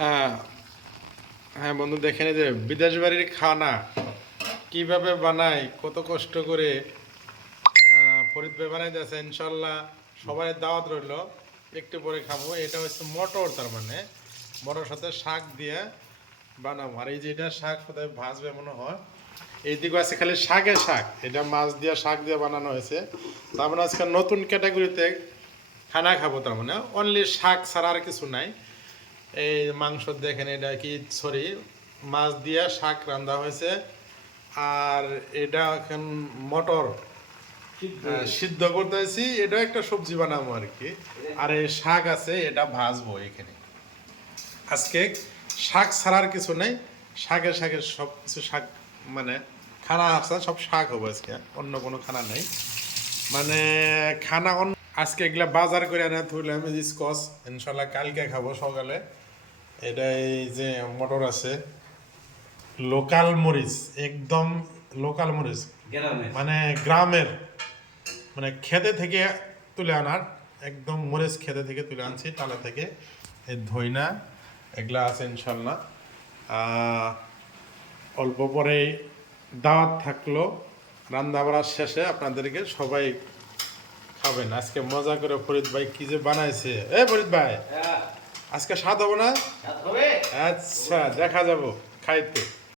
হ্যাঁ হ্যাঁ বন্ধু, দেখেন এই যে বিদেশ বাড়ির খানা কিভাবে বানায়, কত কষ্ট করে ফরিদ ভাই বানাই দিয়েছে। ইনশাল্লাহ সবাই দাওয়াত রইলো, একটু পরে খাবো। এটা হচ্ছে মটর, তার মানে মটর সাথে শাক দিয়ে বানাবো। আর এই যে এটা শাক কোথায় ভাজবে মনে হয়, এইদিকে আছে খালি শাকের শাক, এটা মাছ দিয়ে শাক দিয়ে বানানো হয়েছে। তার মানে আজকে নতুন ক্যাটাগরিতে খানা খাবো, তার মানে অনলি শাক ছাড়া আর কিছু নাই। এই মাংস দেখেন, এটা কি সরি মাছ দিয়ে শাক রান্না হয়েছে। আর এটা এখন মটর সিদ্ধ করতেছি, এটা একটা সবজি বানাবো আর কি। আর এই শাক আছে, এটা ভাজবো এখানে। আজকে শাক ছাড়ার কিছু নেই, শাকের শাকের সব কিছু শাক, মানে খানা আছে সব শাক হবে আজকে, অন্য কোনো খানা নেই। মানে খানা অন্য আজকে এগুলা বাজার করে আনা তুললাম, স্কচ ইনশাল্লাহ কালকে খাবো সকালে। এটা এই যে মটর আছে, লোকাল মরিচ, একদম লোকাল মরিচ, মানে গ্রামের, মানে খেতে থেকে তুলে আনার, একদম মরিচ খেতে থেকে তুলে আনছি টালা থেকে। এই ধইনা এগুলা আছে ইনশাল্লাহ। অল্প পরে দাওয়াত থাকলো, রান্না বাড়ার শেষে আপনাদেরকে সবাই খাবেন। আজকে মজা করে ফরিদ ভাই কি যে বানাইছে। ফরিদ ভাই আজকে স্বাদ হবে না? আচ্ছা দেখা যাবো খাইতে।